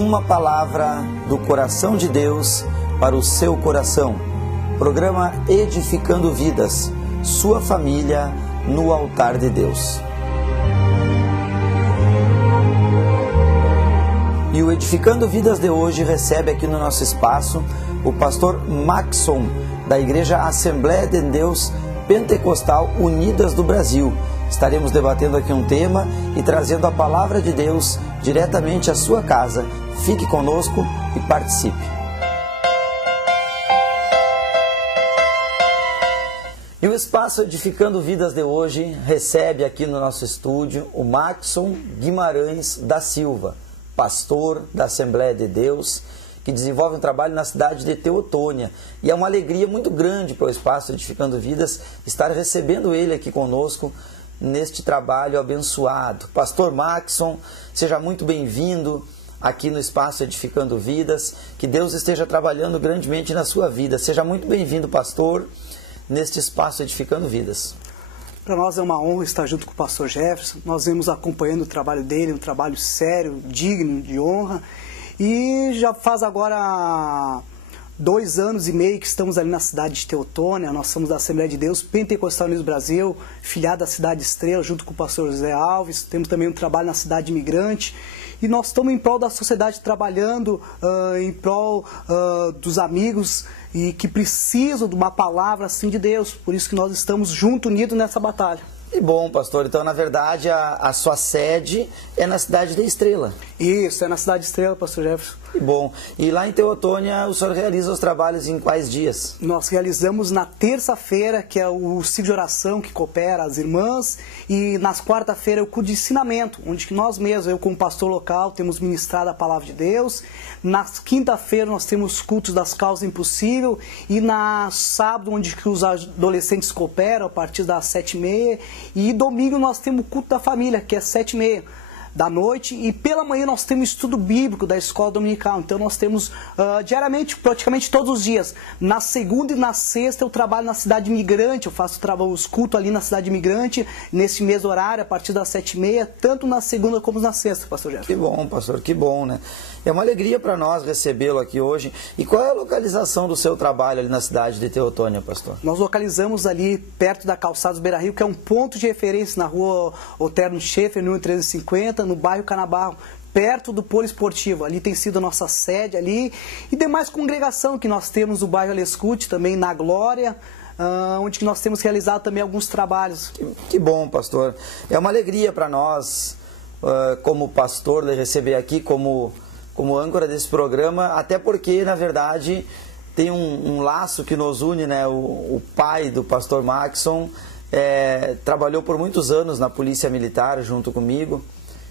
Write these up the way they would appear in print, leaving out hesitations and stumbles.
Uma palavra do coração de Deus para o seu coração. Programa Edificando Vidas, sua família no altar de Deus. E o Edificando Vidas de hoje recebe aqui no nosso espaço o pastor Maxson, da Igreja Assembleia de Deus Pentecostal Unidas do Brasil. Estaremos debatendo aqui um tema e trazendo a palavra de Deus diretamente à sua casa. Fique conosco e participe. E o Espaço Edificando Vidas de hoje recebe aqui no nosso estúdio o Maxson Guimarães da Silva, pastor da Assembleia de Deus, que desenvolve um trabalho na cidade de Teotônia. E é uma alegria muito grande para o Espaço Edificando Vidas estar recebendo ele aqui conosco neste trabalho abençoado. Pastor Maxson, seja muito bem-vindo aqui no Espaço Edificando Vidas. Que Deus esteja trabalhando grandemente na sua vida. Seja muito bem-vindo, pastor, neste Espaço Edificando Vidas. Para nós é uma honra estar junto com o pastor Jefferson. Nós vemos acompanhando o trabalho dele, um trabalho sério, digno de honra. E já faz agora 2 anos e meio que estamos ali na cidade de Teotônia. Nós somos da Assembleia de Deus Pentecostal Unidos do Brasil, filiado da Cidade Estrela, junto com o pastor José Alves. Temos também um trabalho na cidade imigrante. E nós estamos em prol da sociedade, trabalhando em prol dos amigos e que precisam de uma palavra assim de Deus. Por isso que nós estamos juntos, unidos nessa batalha. Que bom, pastor. Então, na verdade, a sua sede é na cidade de Estrela. Isso, é na cidade de Estrela, pastor Jefferson. Que bom. E lá em Teotônia, o senhor realiza os trabalhos em quais dias? Nós realizamos na terça-feira, que é o ciclo de oração que coopera as irmãs, e nas quarta-feira é o culto de ensinamento, onde nós mesmos, eu como pastor local, temos ministrado a palavra de Deus. Na quinta-feira nós temos cultos das causas impossíveis, e na sábado, onde os adolescentes cooperam, a partir das 7h30, e domingo nós temos o culto da família, que é 7h30 da noite, e pela manhã nós temos estudo bíblico da escola dominical. Então nós temos diariamente, praticamente todos os dias. Na segunda e na sexta eu trabalho na cidade imigrante, eu faço os cultos ali na cidade imigrante, nesse mesmo horário, a partir das 7h30, tanto na segunda como na sexta, pastor Jefferson. Que bom, pastor, que bom, né? É uma alegria para nós recebê-lo aqui hoje. E qual é a localização do seu trabalho ali na cidade de Teotônia, pastor? Nós localizamos ali perto da Calçada dos Beira Rio, que é um ponto de referência na rua Oterno Schaefer, número 350, no bairro Canabarro, perto do polo esportivo. Ali tem sido a nossa sede ali, e demais congregação que nós temos no bairro Alescute, também na Glória, onde nós temos realizado também alguns trabalhos. Que bom, pastor. É uma alegria para nós, como pastor, receber aqui como âncora desse programa, até porque, na verdade, tem um laço que nos une, né? O pai do pastor Maxson trabalhou por muitos anos na Polícia Militar junto comigo,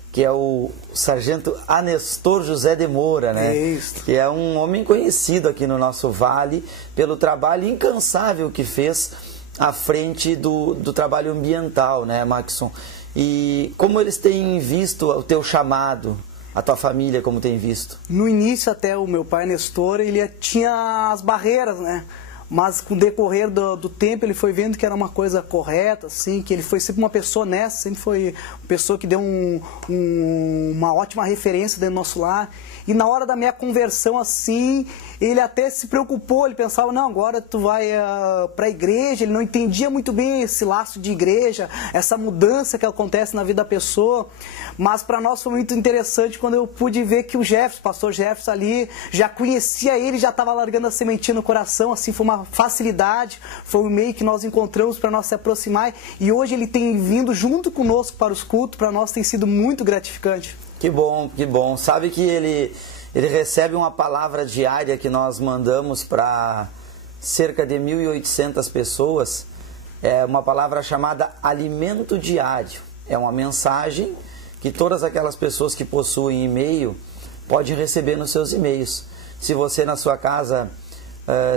que é o sargento Anestor José de Moura, né? Isso. Que é um homem conhecido aqui no nosso vale pelo trabalho incansável que fez à frente do trabalho ambiental, né, Maxson? E como eles têm visto o teu chamado, a tua família como tem visto? No início até o meu pai Nestor, ele tinha as barreiras, né? Mas com o decorrer do tempo ele foi vendo que era uma coisa correta, assim, que ele foi sempre uma pessoa honesta, sempre foi uma pessoa que deu uma ótima referência dentro do nosso lar. E na hora da minha conversão, assim, ele até se preocupou, ele pensava, não, agora tu vai para a igreja. Ele não entendia muito bem esse laço de igreja, essa mudança que acontece na vida da pessoa. Mas para nós foi muito interessante quando eu pude ver que o Jefferson, pastor Jefferson ali, já conhecia ele, já estava largando a sementinha no coração, assim, foi uma facilidade, foi um meio que nós encontramos para nós se aproximar. E hoje ele tem vindo junto conosco para os cultos, para nós tem sido muito gratificante. Que bom, que bom. Sabe que ele recebe uma palavra diária que nós mandamos para cerca de 1.800 pessoas. É uma palavra chamada Alimento Diário. É uma mensagem que todas aquelas pessoas que possuem e-mail podem receber nos seus e-mails. Se você na sua casa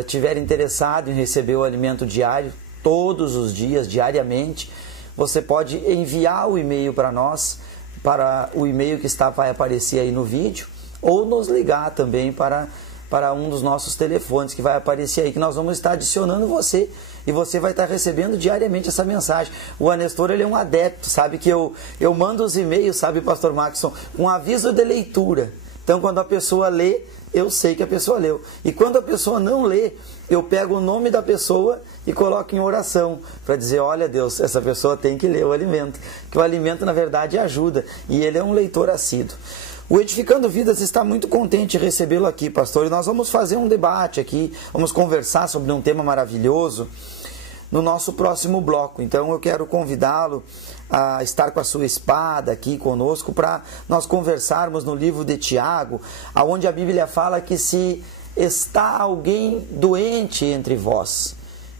estiver interessado em receber o alimento diário, todos os dias, diariamente, você pode enviar o e-mail para nós, para o e-mail que vai aparecer aí no vídeo, ou nos ligar também para um dos nossos telefones que vai aparecer aí, que nós vamos estar adicionando você, e você vai estar recebendo diariamente essa mensagem. O Anestor, ele é um adepto, sabe que eu mando os e-mails, sabe, pastor Maxson, com aviso de leitura. Então, quando a pessoa lê, eu sei que a pessoa leu. E quando a pessoa não lê, eu pego o nome da pessoa e coloco em oração, para dizer, olha Deus, essa pessoa tem que ler o alimento. Que o alimento, na verdade, ajuda. E ele é um leitor assíduo. O Edificando Vidas está muito contente de recebê-lo aqui, pastor. E nós vamos fazer um debate aqui, vamos conversar sobre um tema maravilhoso no nosso próximo bloco. Então eu quero convidá-lo a estar com a sua espada aqui conosco para nós conversarmos no livro de Tiago, onde a Bíblia fala que se está alguém doente entre vós,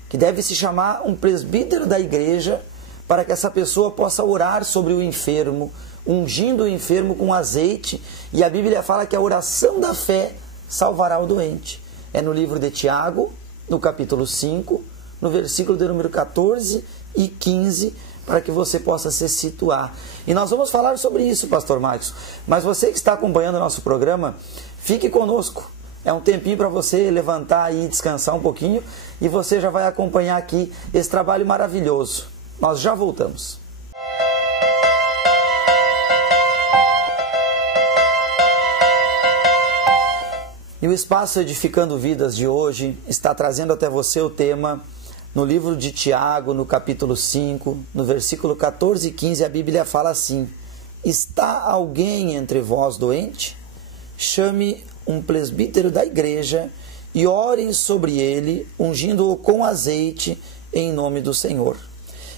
que deve se chamar um presbítero da igreja, para que essa pessoa possa orar sobre o enfermo, ungindo o enfermo com azeite, e a Bíblia fala que a oração da fé salvará o doente. É no livro de Tiago, no capítulo 5, no versículo de número 14 e 15, para que você possa se situar. E nós vamos falar sobre isso, pastor Marcos. Mas você que está acompanhando o nosso programa, fique conosco. É um tempinho para você levantar e descansar um pouquinho, e você já vai acompanhar aqui esse trabalho maravilhoso. Nós já voltamos. E o Espaço Edificando Vidas de hoje está trazendo até você o tema, no livro de Tiago, no capítulo 5, no versículo 14 e 15, a Bíblia fala assim: está alguém entre vós doente? Chame um presbítero da igreja e orem sobre ele, ungindo-o com azeite em nome do Senhor.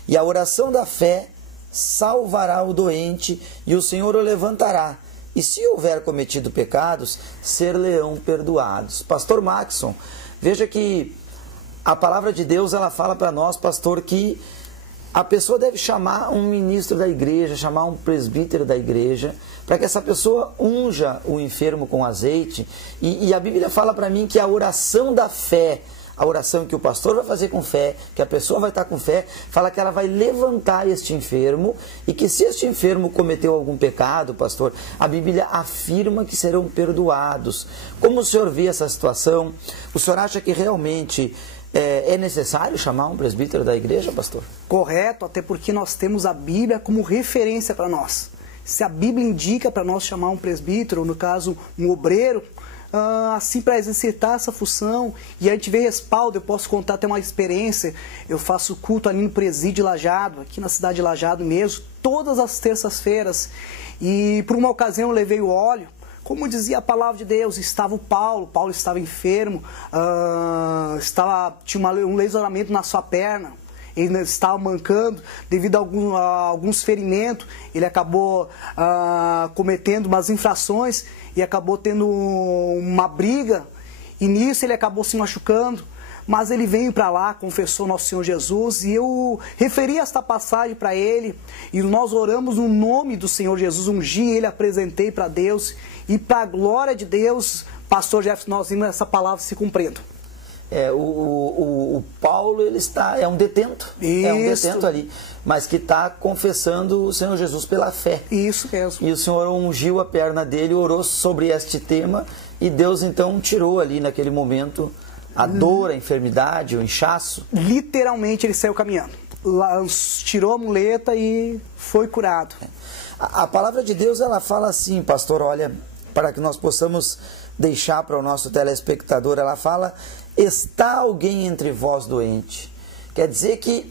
E a oração da fé salvará o doente, e o Senhor o levantará. E se houver cometido pecados, ser-lhe-ão perdoados. Pastor Maxson, veja que a palavra de Deus, ela fala para nós, pastor, que a pessoa deve chamar um ministro da igreja, chamar um presbítero da igreja, para que essa pessoa unja o enfermo com azeite. E a Bíblia fala para mim que a oração da fé, a oração que o pastor vai fazer com fé, que a pessoa vai estar com fé, fala que ela vai levantar este enfermo, e que se este enfermo cometeu algum pecado, pastor, a Bíblia afirma que serão perdoados. Como o senhor vê essa situação? O senhor acha que realmente é necessário chamar um presbítero da igreja, pastor? Correto, até porque nós temos a Bíblia como referência para nós. Se a Bíblia indica para nós chamar um presbítero, ou no caso um obreiro, assim para exercitar essa função, e a gente vê respaldo. Eu posso contar até uma experiência. Eu faço culto ali no Presídio Lajeado, aqui na cidade de Lajeado mesmo, todas as terças-feiras, e por uma ocasião eu levei o óleo. Como dizia a palavra de Deus, estava o Paulo estava enfermo, tinha um lesionamento na sua perna, ele estava mancando devido a alguns ferimentos, ele acabou cometendo umas infrações e acabou tendo uma briga, e nisso ele acabou se machucando. Mas ele veio para lá, confessou nosso Senhor Jesus, e eu referi esta passagem para ele, e nós oramos no nome do Senhor Jesus, ungi ele, apresentei para Deus, e para a glória de Deus, pastor Jefferson, nós vimos essa palavra se cumprindo. O Paulo, ele é um detento, Isso. É um detento ali, mas que está confessando o Senhor Jesus pela fé. Isso mesmo. E o Senhor ungiu a perna dele, orou sobre este tema, e Deus então tirou ali naquele momento a dor, a enfermidade, o inchaço. Literalmente ele saiu caminhando, tirou a muleta e foi curado. A palavra de Deus, ela fala assim, pastor, olha, para que nós possamos deixar para o nosso telespectador, ela fala: está alguém entre vós doente? Quer dizer que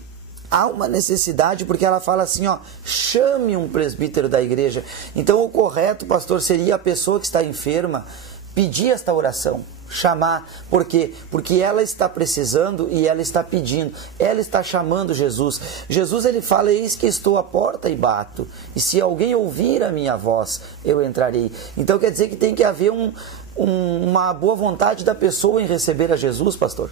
há uma necessidade, porque ela fala assim, ó, chame um presbítero da igreja. Então o correto, pastor, seria a pessoa que está enferma pedir esta oração, chamar. Por quê? Porque ela está precisando e ela está pedindo, ela está chamando Jesus. Jesus, ele fala: eis que estou à porta e bato, e se alguém ouvir a minha voz, eu entrarei. Então quer dizer que tem que haver uma boa vontade da pessoa em receber a Jesus, pastor?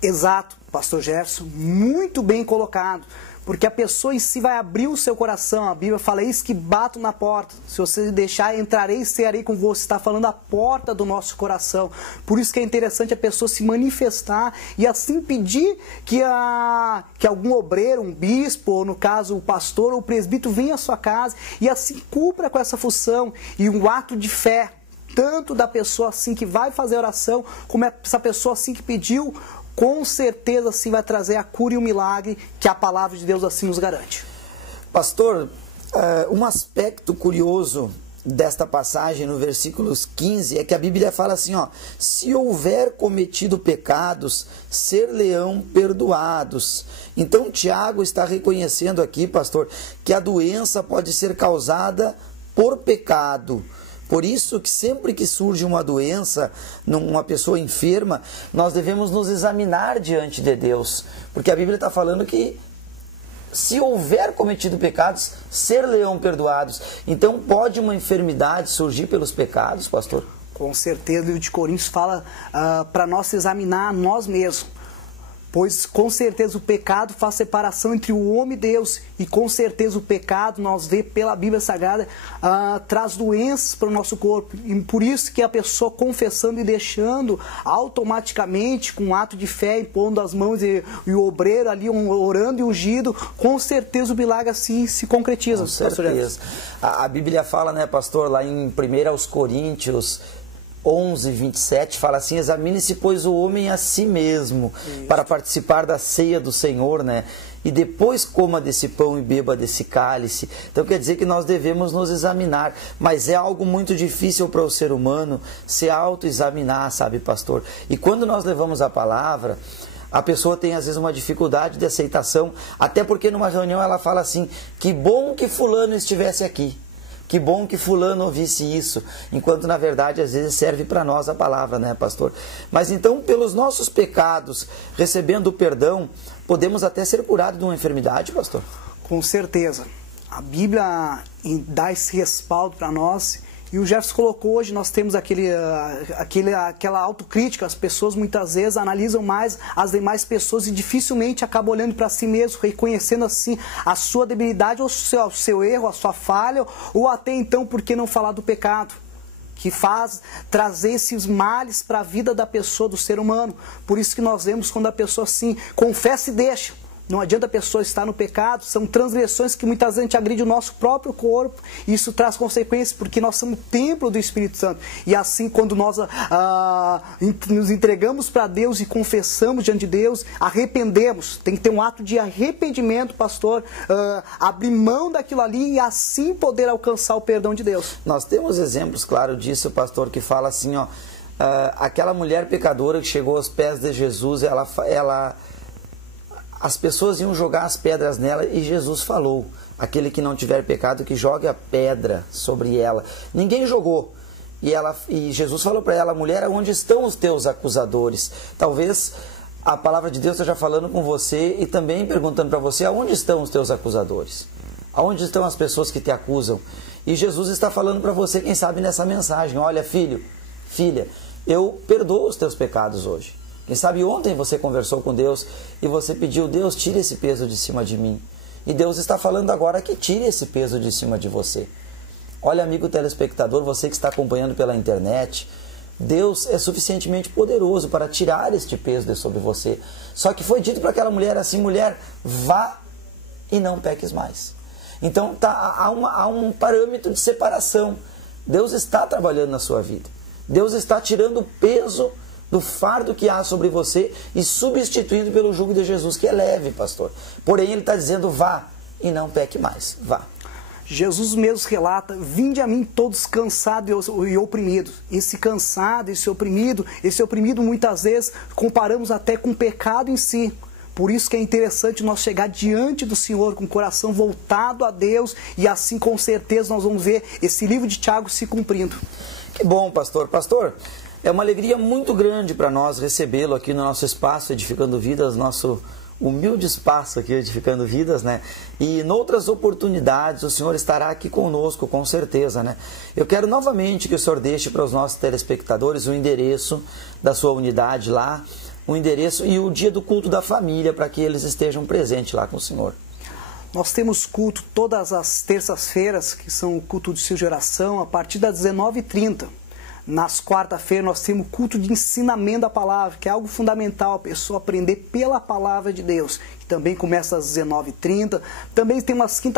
Exato, pastor Jefferson, muito bem colocado, porque a pessoa em si vai abrir o seu coração. A Bíblia fala: eis que bato na porta, se você deixar, entrarei e cearei com você. Está falando a porta do nosso coração. Por isso que é interessante a pessoa se manifestar e assim pedir que algum obreiro, um bispo, ou no caso o pastor ou o presbítero, venha à sua casa e assim cumpra com essa função. E um ato de fé, tanto da pessoa assim que vai fazer a oração, como essa pessoa assim que pediu, com certeza assim vai trazer a cura e o milagre que a palavra de Deus assim nos garante. Pastor, um aspecto curioso desta passagem, no versículos 15, é que a Bíblia fala assim, ó, se houver cometido pecados, ser-lhe-ão perdoados. Então Tiago está reconhecendo aqui, pastor, que a doença pode ser causada por pecado. Por isso que sempre que surge uma doença, numa pessoa enferma, nós devemos nos examinar diante de Deus. Porque a Bíblia está falando que se houver cometido pecados, ser-lhe-ão perdoados. Então pode uma enfermidade surgir pelos pecados, pastor? Com certeza, o livro de Coríntios fala para nós examinar nós mesmos. Pois com certeza o pecado faz separação entre o homem e Deus. E com certeza o pecado, nós vemos pela Bíblia Sagrada, traz doenças para o nosso corpo. E por isso que a pessoa confessando e deixando, automaticamente, com um ato de fé, impondo as mãos e o obreiro ali orando e ungido, com certeza o milagre assim se concretiza. Com certeza. A Bíblia fala, né, pastor, lá em 1 Coríntios 11, 27, fala assim, examine-se, pois, o homem a si mesmo, para participar da ceia do Senhor, né? E depois coma desse pão e beba desse cálice. Então quer dizer que nós devemos nos examinar, mas é algo muito difícil para o ser humano se autoexaminar, sabe, pastor? E quando nós levamos a palavra, a pessoa tem às vezes uma dificuldade de aceitação, até porque numa reunião ela fala assim, que bom que fulano estivesse aqui. Que bom que fulano ouvisse isso, enquanto na verdade às vezes serve para nós a palavra, né, pastor? Mas então, pelos nossos pecados, recebendo o perdão, podemos até ser curados de uma enfermidade, pastor? Com certeza. A Bíblia dá esse respaldo para nós. E o Jefferson colocou hoje, nós temos aquela autocrítica, as pessoas muitas vezes analisam mais as demais pessoas e dificilmente acabam olhando para si mesmo, reconhecendo assim a sua debilidade, ou o seu erro, a sua falha, ou até então, por que não falar do pecado? Que faz trazer esses males para a vida da pessoa, do ser humano. Por isso que nós vemos quando a pessoa assim confessa e deixa. Não adianta a pessoa estar no pecado, são transgressões que muitas vezes a gente agride o nosso próprio corpo. E isso traz consequências porque nós somos templo do Espírito Santo. E assim, quando nós nos entregamos para Deus e confessamos diante de Deus, arrependemos. Tem que ter um ato de arrependimento, pastor, abrir mão daquilo ali e assim poder alcançar o perdão de Deus. Nós temos exemplos, claro, disso, pastor, que fala assim, ó, aquela mulher pecadora que chegou aos pés de Jesus, as pessoas iam jogar as pedras nela e Jesus falou, aquele que não tiver pecado, que jogue a pedra sobre ela. Ninguém jogou. E Jesus falou para ela, mulher, onde estão os teus acusadores? Talvez a palavra de Deus esteja falando com você e também perguntando para você, aonde estão os teus acusadores? Aonde estão as pessoas que te acusam? E Jesus está falando para você, quem sabe, nessa mensagem, olha, filho, filha, eu perdoo os teus pecados hoje. Quem sabe ontem você conversou com Deus e você pediu, Deus, tire esse peso de cima de mim. E Deus está falando agora que tire esse peso de cima de você. Olha, amigo telespectador, você que está acompanhando pela internet, Deus é suficientemente poderoso para tirar este peso de sobre você. Só que foi dito para aquela mulher assim, mulher, vá e não peques mais. Então há um parâmetro de separação. Deus está trabalhando na sua vida. Deus está tirando o peso do fardo que há sobre você e substituindo pelo jugo de Jesus, que é leve, pastor. Porém, ele está dizendo, vá e não peque mais, vá. Jesus mesmo relata, vinde a mim todos cansados e oprimidos. Esse cansado, esse oprimido muitas vezes comparamos até com o pecado em si. Por isso que é interessante nós chegar diante do Senhor com o coração voltado a Deus e assim com certeza nós vamos ver esse livro de Tiago se cumprindo. Que bom, pastor. Pastor, é uma alegria muito grande para nós recebê-lo aqui no nosso espaço Edificando Vidas, nosso humilde espaço aqui Edificando Vidas, né? E em outras oportunidades o Senhor estará aqui conosco, com certeza, né? Eu quero novamente que o Senhor deixe para os nossos telespectadores o endereço da sua unidade lá, o endereço e o dia do culto da família, para que eles estejam presentes lá com o Senhor. Nós temos culto todas as terças-feiras, que são o culto de auxílio de oração, a partir das 19h30. Nas quarta-feiras nós temos culto de ensinamento da palavra, que é algo fundamental, a pessoa aprender pela palavra de Deus. Que também começa às 19h30. Também tem umas quinta